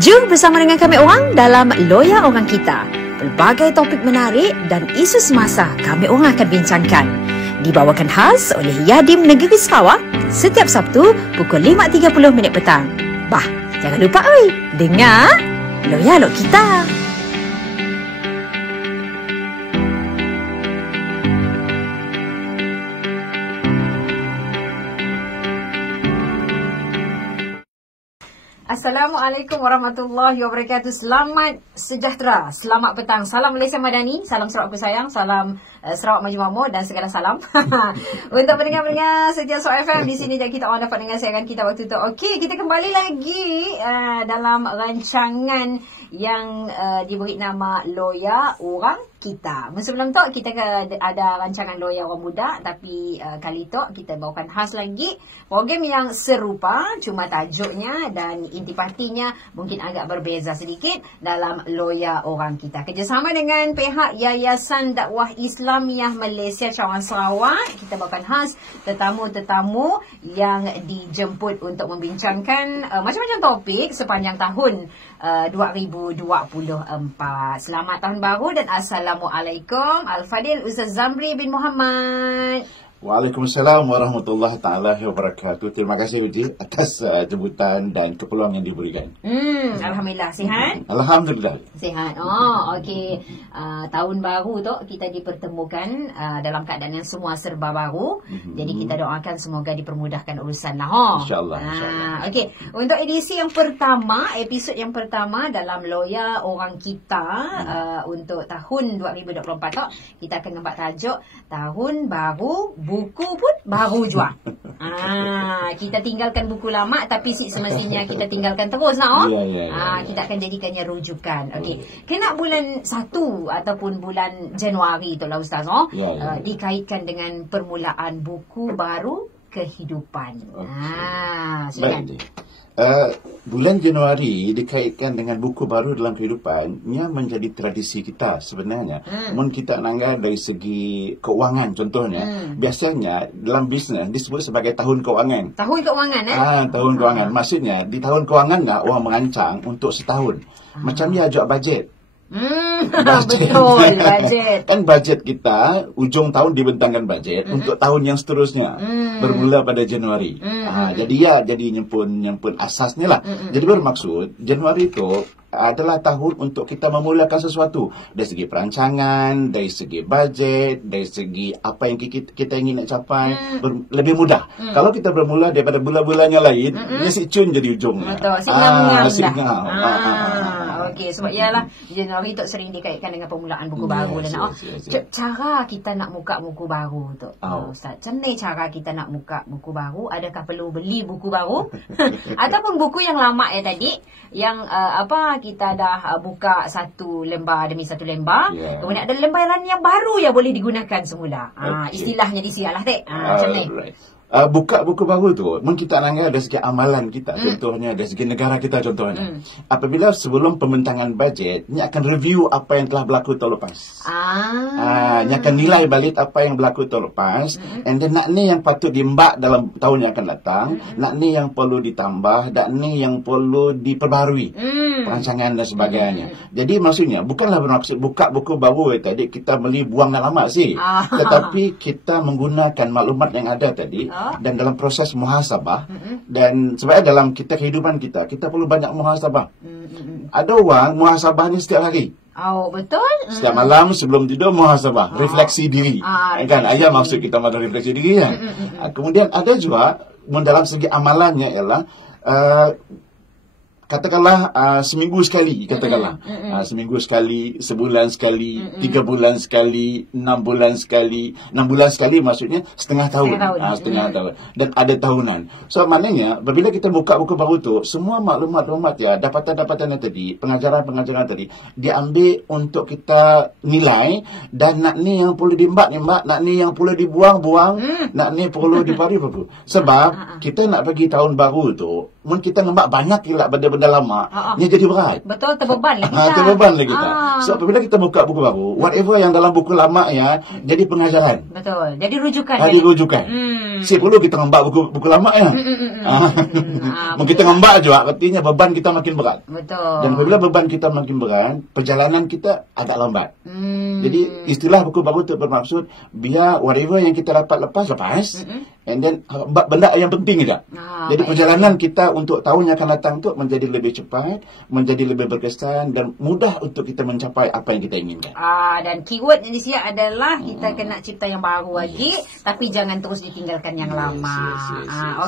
Jom bersama dengan kami orang dalam Loya Orang Kita. Pelbagai topik menarik dan isu semasa kami orang akan bincangkan. Dibawakan khas oleh Yadim Negeri Sarawak setiap Sabtu pukul 5.30 petang. Bah, jangan lupa dengar Loya Orang Kita. Assalamualaikum warahmatullahi wabarakatuh. Selamat sejahtera, selamat petang. Salam Malaysia Madani, salam Sarawak Pesayang, salam Sarawak Maju Makmur dan segala salam. Untuk pendengar-pendengar setiap Sarawak FM di sini, dan kita orang dapat dengar siaran kita waktu tu. Okey, kita kembali lagi dalam rancangan yang diberi nama Loya Orang Kita. Sebelum tu kita ada rancangan Loya Orang Muda, tapi kali tu kita bawakan khas lagi program yang serupa, cuma tajuknya dan intipatinya mungkin agak berbeza sedikit dalam Loya Orang Kita. Kerjasama dengan pihak Yayasan Dakwah Islamiah Malaysia Cawangan Sarawak, kita bawakan khas tetamu-tetamu yang dijemput untuk membincangkan macam-macam topik sepanjang tahun 2024. Selamat tahun baru dan Assalamualaikum. Al-Fadil Ustaz Zamri bin Muhammad. Waalaikumsalam warahmatullahi ta'ala wabarakatuh. Terima kasih Uji atas jemputan dan keperluan yang diberikan. Alhamdulillah, sihat? Alhamdulillah. Sihat. Oh, okey. Tahun baru tu kita dipertemukan dalam keadaan yang semua serba baru. Jadi kita doakan semoga dipermudahkan urusan lah. InsyaAllah. InsyaAllah. Okey. Untuk edisi yang pertama, episod yang pertama dalam Loya Orang Kita untuk tahun 2024 tu, kita akan nampak tajuk Tahun Baru, buku pun baru juga. Kita tinggalkan buku lama, tapi semestinya kita tinggalkan terus lah. Kita akan jadikannya rujukan. Okey. Kena bulan 1 ataupun bulan Januari tu lah Ustaz. Dikaitkan dengan permulaan buku baru kehidupan. Silakan. Bulan Januari dikaitkan dengan buku baru dalam kehidupan, ia menjadi tradisi kita sebenarnya. Mun kita nanggar dari segi keuangan contohnya, biasanya dalam bisnes disebut sebagai tahun keuangan. Tahun keuangan tahun keuangan. Maksudnya di tahun keuangan orang merancang untuk setahun. Macam dia ajak bajet. Betul, bajet. Kan bajet kita ujung tahun dibentangkan bajet untuk tahun yang seterusnya, bermula pada Januari. Jadi nyempun asasnya lah. Jadi bermaksud Januari itu adalah tahun untuk kita memulakan sesuatu dari segi perancangan, dari segi bajet, dari segi apa yang kita ingin nak capai, lebih mudah. Kalau kita bermula daripada bulan-bulan yang lain, dia si cun jadi ujung. Betul, si ngam. Okey, sebab ialah Januari tu sering dikaitkan dengan permulaan buku baru. Cara kita nak buka buku baru tu, Ustaz, macam mana cara kita nak buka buku baru? Adakah perlu beli buku baru? Ataupun buku yang lama tadi, yang kita dah buka satu lembar demi satu lembar, kemudian ada lembaran yang baru yang boleh digunakan semula. Istilahnya disialah macam ni. Buka buku baru tu, mungkin kita nanggar dari segi amalan kita, contohnya dari segi negara kita contohnya. Apabila sebelum pembentangan bajet, ni akan review apa yang telah berlaku tahun lepas. Ni akan nilai balik apa yang berlaku tahun lepas, and then nak ni yang patut diembak dalam tahun yang akan datang, nak ni yang perlu ditambah, dan ni yang perlu diperbarui perancangan dan sebagainya. Jadi maksudnya bukanlah bermaksud buka buku baru tadi kita beli buang yang lama sih, tetapi kita menggunakan maklumat yang ada tadi dan dalam proses muhasabah. Dan sebabnya dalam kehidupan kita perlu banyak muhasabah. Ada orang muhasabahnya setiap hari. Betul. Setiap malam sebelum tidur muhasabah, refleksi diri. Kan ayah maksud kita pada refleksi diri kan. Kemudian ada juga dalam segi amalannya ialah katakanlah seminggu sekali, seminggu sekali, sebulan sekali, 3 bulan sekali, 6 bulan sekali. 6 bulan sekali maksudnya setengah tahun. Setengah tahun. Dan ada tahunan. So maknanya bila kita buka buku baru tu, semua maklumat ya, dapatan-dapatan tadi, pengajaran-pengajaran tadi diambil untuk kita nilai, dan nak ni yang perlu dimbak, nak ni yang perlu dibuang, nak ni perlu dipari. Sebab kita nak bagi tahun baru tu, mungkin kita ngembak banyak pula benda-benda lama, ni jadi berat. Betul, terbeban lagi kita. Terbeban lagi kita. So apabila kita buka buku baru, whatever yang dalam buku lama ya, jadi pengajaran. Betul, jadi rujukan. Jadi rujukan. Si perlu kita ngembak buku lama ya. Mungkin kita ngembak juga, artinya beban kita makin berat. Betul. Dan apabila beban kita makin berat, perjalanan kita agak lambat. Jadi istilah buku baru itu bermaksud biar whatever yang kita dapat lepas. And then benda yang penting juga. Jadi perjalanan kita untuk tahun yang akan datang itu menjadi lebih cepat, menjadi lebih berkesan dan mudah untuk kita mencapai apa yang kita inginkan. Dan keyword di sini adalah kita kena cipta yang baru lagi, tapi jangan terus ditinggalkan yang lama.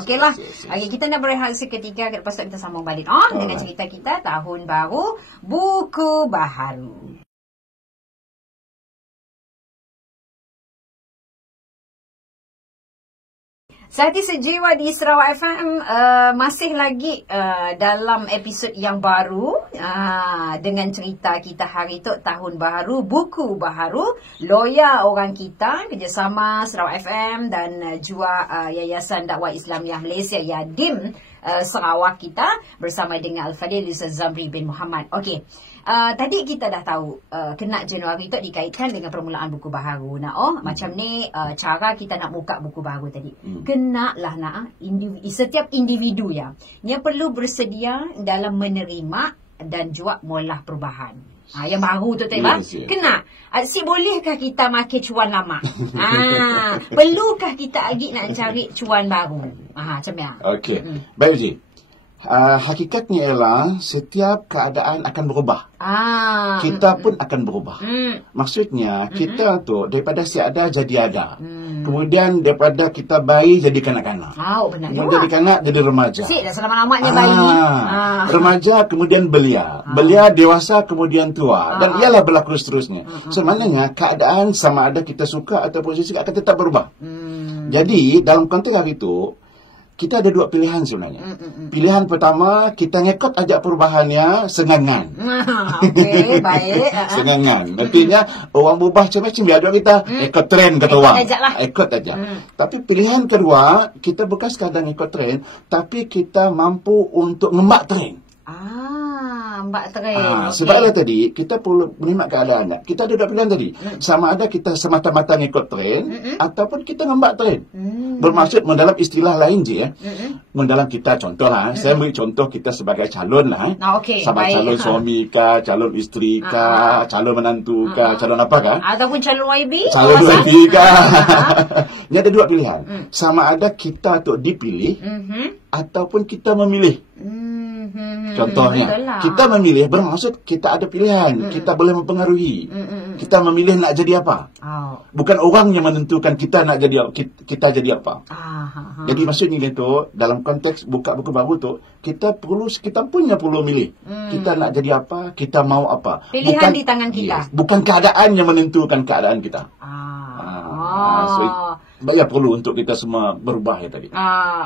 Okeylah. Okay, kita nak berehat seketika, lepas tu kita sambung balik dengan cerita kita tahun baru, buku baharu. Sehati sejiwa di Sarawak FM masih lagi dalam episod yang baru dengan cerita kita hari itu tahun baru, buku baharu, lawyer orang kita, kerjasama Sarawak FM dan juga Yayasan Dakwah Islamiah Malaysia Yadim Sarawak kita bersama dengan Al-Fadhil Ustaz Zamri bin Muhammad. Okey. Tadi kita dah tahu kena Januari tu dikaitkan dengan permulaan buku baharu. Macam ni cara kita nak buka buku baharu tadi. Kena lah setiap individu ya. Dia perlu bersedia dalam menerima dan juga mengolah perubahan. Yang baru tu tadi kena. Si bolehkah kita makan cuan lama? Perlukah kita lagi nak cari cuan baru? Macam ni. Okey. Baik Ji. Hakikatnya ialah setiap keadaan akan berubah. Kita pun akan berubah. Maksudnya kita tu daripada siada jadi ada. Kemudian daripada kita bayi jadi kanak-kanak. Kemudian jadi kanak jadi remaja. Dah selama-lamanya bayi. Remaja kemudian belia. Belia dewasa kemudian tua. Dan ialah berlaku seterusnya. Sebenarnya keadaan sama ada kita suka ataupun tidak akan tetap berubah. Jadi dalam konteks hari itu kita ada dua pilihan sebenarnya. Pilihan pertama, kita ngikut aja perubahannya sengangan. Okey, baik. Sengangan. Artinya, orang berubah macam-macam. Biar kita ikut trend kata orang. Ikut aja. Tapi pilihan kedua, kita bukan sekadar ngikut trend, tapi kita mampu untuk ngembak trend. Mbak trend. Sebablah tadi, kita perlu menikmat keadaan. Kita ada dua pilihan tadi. Sama ada kita semata-mata ngikut trend, ataupun kita ngembak trend. Bermaksud mendalam istilah lain je mendalam kita contohlah, saya beri contoh kita sebagai calon lah. Sama calon suami kah, calon isteri kah, calon menantu kah, calon apa kah? Ataupun calon YB. Calon YB kah. Ini ada dua pilihan. Sama ada kita untuk dipilih ataupun kita memilih. Contohnya, kita memilih bermaksud kita ada pilihan. Kita boleh mempengaruhi. Kita memilih nak jadi apa. Bukan orang yang menentukan kita nak jadi kita jadi apa. Jadi maksudnya itu dalam konteks buka buku baru tu kita punya perlu milih. Kita nak jadi apa, kita mau apa. Pilihan di tangan kita. Bukan keadaan yang menentukan keadaan kita. Banyak perlu untuk kita semua berubah ya tadi.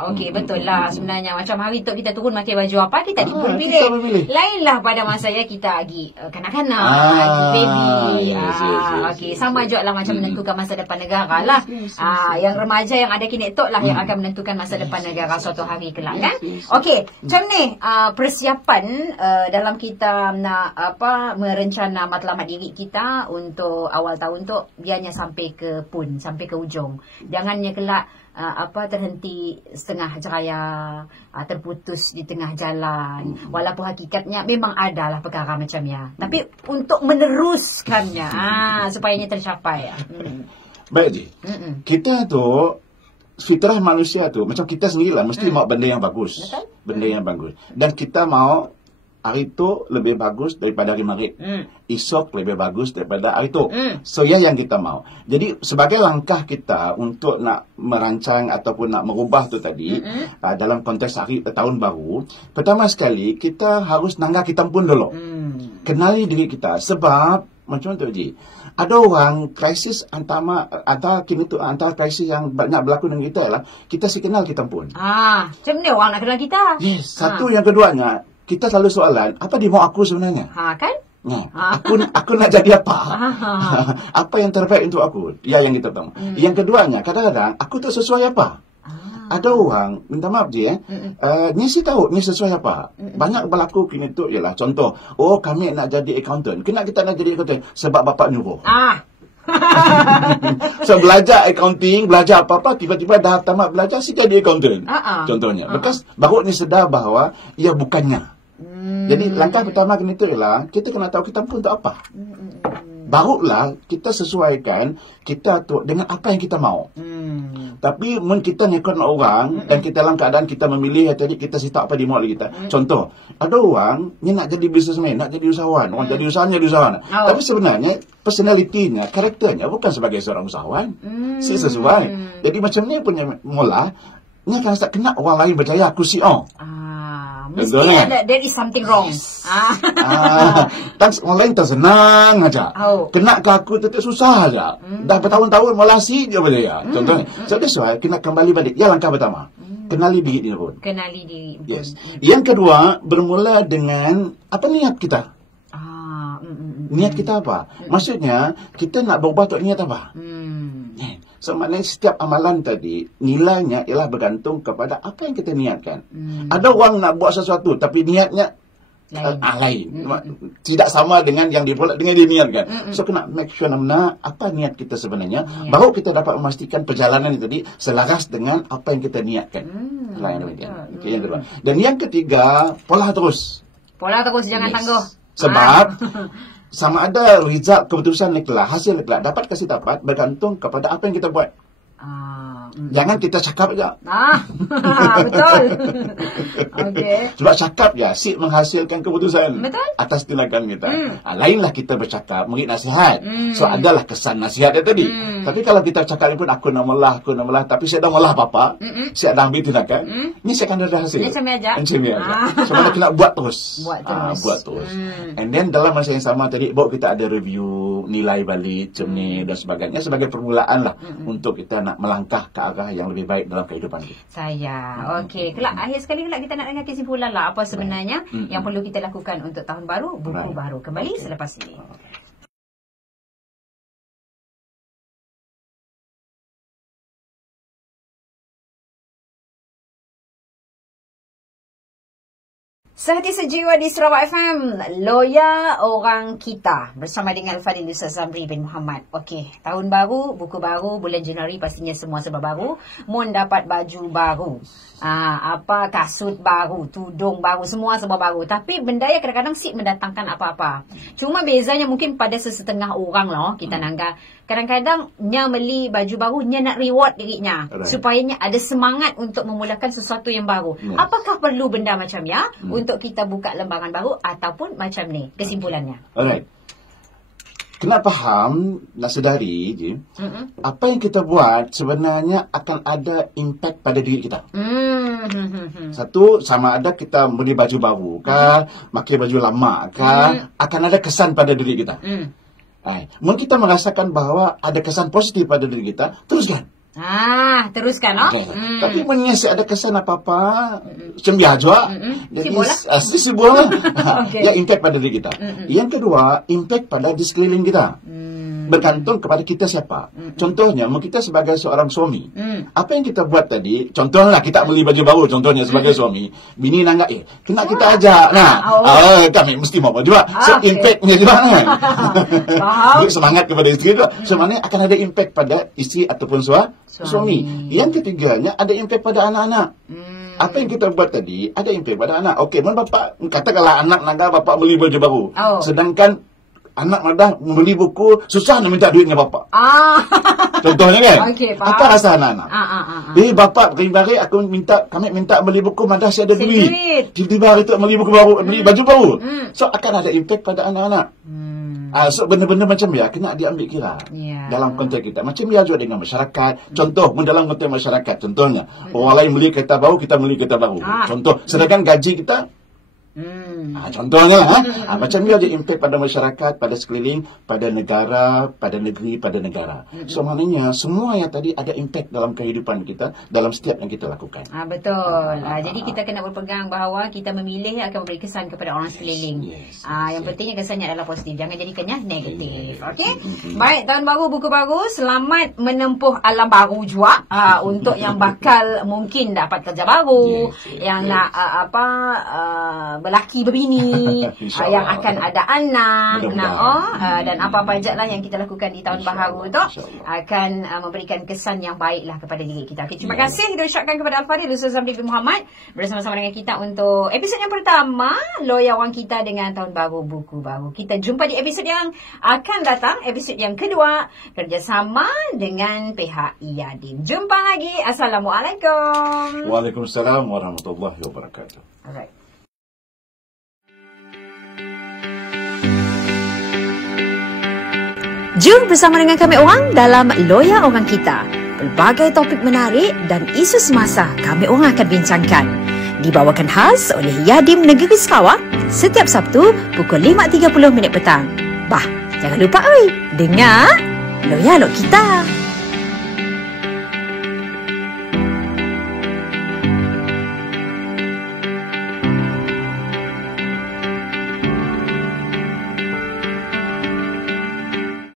Okey, betul lah. Sebenarnya macam hari tu kita turun pakai baju apa, kita pilih. Lainlah pada masa ya kita lagi kanak-kanak, lagi baby. Okey, sama juga lah macam menentukan masa depan negara lah. Yang remaja yang ada kini tu lah yang akan menentukan masa depan negara suatu hari kelak kan. Okey, macam ni persiapan dalam kita nak merencana matlamat diri kita untuk awal tahun tu biarnya sampai ke ujung. Jangannya kelak terhenti setengah jeraya, terputus di tengah jalan. Walaupun hakikatnya memang adalah perkara macam ya. Tapi untuk meneruskannya supaya tercapai. Baik Ji. Kita tu fitrah manusia tu macam kita sendirilah mesti mau benda yang bagus. Betul? Benda yang bagus. Dan kita mau hari tu lebih bagus daripada hari Maghrib. Esok lebih bagus daripada hari tu. So, yang kita mau. Jadi, sebagai langkah kita untuk nak merancang ataupun nak merubah tu tadi, dalam konteks tahun baru, pertama sekali, kita harus nangga kita pun dulu. Kenali diri kita. Sebab, macam tu Ji, ada orang krisis antara krisis yang banyak berlaku dengan kita ialah kita kenal kita pun. Macam ni orang nak kenal kita. Yes, satu yang keduanya, kita selalu soalan, apa dia mau aku sebenarnya? Kan? Aku nak jadi apa? Apa yang terbaik untuk aku? Yang kita tahu. Yang keduanya, kadang-kadang aku tak sesuai apa? Ada orang, minta maaf je ni si tahu ni sesuai apa. Banyak berlaku kini tu ialah contoh, kami nak jadi accountant. Kenapa kita nak jadi accountant? Sebab bapak nyuruh. So belajar accounting, belajar apa-apa, tiba-tiba dah tamat belajar si jadi accountant. Contohnya. Bekas baru ni sedar bahawa ia bukannya. Jadi langkah pertama kena itu ialah kita kena tahu kita mampu untuk apa. Barulah kita sesuaikan kita tu dengan apa yang kita mau. Tapi mun kita ngikut orang dan kita dalam keadaan kita memilih tadi kita sitak apa di mulut kita. Contoh, ada orang ni nak jadi businessman, nak jadi usahawan, orang jadi usahawan. Tapi sebenarnya personalitinya, karakternya bukan sebagai seorang usahawan. Si sesuai. Jadi macam ni punya mula ni akan start kena orang lain berjaya aku si mesti ada, there is something wrong. Orang lain tak senang aja. Kena ke aku tetap susah aja. Dah bertahun-tahun malah si je berjaya. Contohnya. So that's why kena kembali balik. Ya langkah pertama. Kenali diri dia pun. Kenali diri. Yes. Yang kedua, bermula dengan apa niat kita. Niat kita apa? Maksudnya, kita nak berubah untuk niat apa? So, maknanya setiap amalan tadi, nilainya ialah bergantung kepada apa yang kita niatkan. Ada orang nak buat sesuatu, tapi niatnya lain. Tidak sama dengan yang dia niatkan. So, kena make sure apa niat kita sebenarnya. Baru kita dapat memastikan perjalanan itu tadi selaras dengan apa yang kita niatkan. Okay, yang kedua. Dan yang ketiga, pola terus. Pola terus, jangan tangguh. Sebab sama ada result keputusan kelak, hasil kelak dapat kasih dapat bergantung kepada apa yang kita buat. Jangan kita cakap aja. Betul. Okay. Sebab cakap je si menghasilkan keputusan. Betul. Atas tindakan kita. Lainlah kita bercakap, beri nasihat. So adalah kesan nasihat dia tadi. Tapi kalau kita cakap pun aku nak melah, tapi saya dah melah apa-apa, saya dah ambil tindakan, ni saya akan ada hasil. Macam aja. Sebab kita nak buat terus. Buat terus. And then dalam masa yang sama tadi, baru kita ada review, nilai balik, macam ni dan sebagainya sebagai permulaan lah untuk kita nak melangkah ke arah yang lebih baik dalam kehidupan kita. Okey. Kelak akhir sekali kita nak dengar kesimpulan lah apa sebenarnya yang perlu kita lakukan untuk tahun baru, buku baru. Kembali selepas ini. Sehati sejiwa di Sarawak FM, Loya Orang Kita bersama dengan Fadil Ustaz Zamri bin Muhammad. Okey, tahun baru, buku baru, bulan Januari pastinya semua serba baru. Mun dapat baju baru, kasut baru, tudung baru, semua serba baru. Tapi benda yang kadang-kadang mendatangkan apa-apa. Cuma bezanya mungkin pada sesetengah orang lah kita nanggah. Kadang-kadang nya beli baju baru, nya nak reward dirinya supaya nya ada semangat untuk memulakan sesuatu yang baru. Apakah perlu benda macam ya untuk kita buka lembaran baru ataupun macam ni kesimpulannya? Alright. Kena faham, nak sedari je, apa yang kita buat sebenarnya akan ada impact pada diri kita. Satu, sama ada kita beli baju baru kah, pakai baju lama kah, akan ada kesan pada diri kita. Mungkin kita merasakan bahawa ada kesan positif pada diri kita, teruskan. Teruskan. Tapi menyesal ada kesan apa-apa, cembiar juga. Jadi, sebuah lah. Yang impact pada diri kita. Yang kedua, impact pada di sekeliling kita. Bergantung kepada kita siapa. Contohnya, kita sebagai seorang suami. Apa yang kita buat tadi, contohnya kita beli baju baru, contohnya sebagai suami. Bini nanggak, kena kita ajak. Kami mesti mau juga. So, impactnya juga kan. Semangat kepada isteri juga. Sebenarnya akan ada impact pada isteri ataupun suami. Yang ketiganya, ada impact pada anak-anak. Apa yang kita buat tadi, ada impact pada anak. Okey, bapak, katakanlah anak nanggak bapak beli baju baru. Sedangkan anak dah membeli buku, susah nak minta duit dengan bapak. Contohnya kan? Apa rasa anak-anak? Bapak, kali-kali kami minta beli buku, madah saya ada duit. Tiba-tiba hari tu beli buku baru, beli baju baru. So, akan ada impact pada anak-anak. So, benda-benda macam kena diambil kira dalam konteks kita. Macam juga dengan masyarakat. Contoh, dalam konteks masyarakat, contohnya, orang lain beli kereta baru, kita beli kereta baru. Contoh, sedangkan gaji kita contohnya macam ni ada impact pada masyarakat, pada sekeliling, pada negara, pada negeri, pada negara. So maknanya semua yang tadi ada impact dalam kehidupan kita, dalam setiap yang kita lakukan. Betul. Jadi kita kena berpegang bahawa kita memilih akan memberi kesan kepada orang sekeliling. Yang pentingnya kesannya adalah positif, jangan jadikannya negatif. Okey. Baik, tahun baru, buku baru, selamat menempuh alam baru juga. Untuk yang bakal mungkin dapat kerja baru, yang nak berlaki berbini, yang akan ada anak, dan apa-apa je lah yang kita lakukan di tahun baharu tu akan memberikan kesan yang baiklah kepada diri kita. Okay, terima kasih diucapkan kepada Al-Fadhil Ustaz Zamri bin Muhammad bersama-sama dengan kita untuk episod yang pertama Loya Wang kita dengan tahun baru buku baru. Kita jumpa di episod yang akan datang, episod yang kedua, kerjasama dengan pihak Yadim. Jumpa lagi. Assalamualaikum. Waalaikumsalam warahmatullahi wabarakatuh. Alright. Jom bersama dengan kami orang dalam Loya Orang Kita. Pelbagai topik menarik dan isu semasa kami orang akan bincangkan. Dibawakan khas oleh Yadim Negeri Sarawak setiap Sabtu pukul 5.30 petang. Bah, jangan lupa dengar Loya Orang Kita.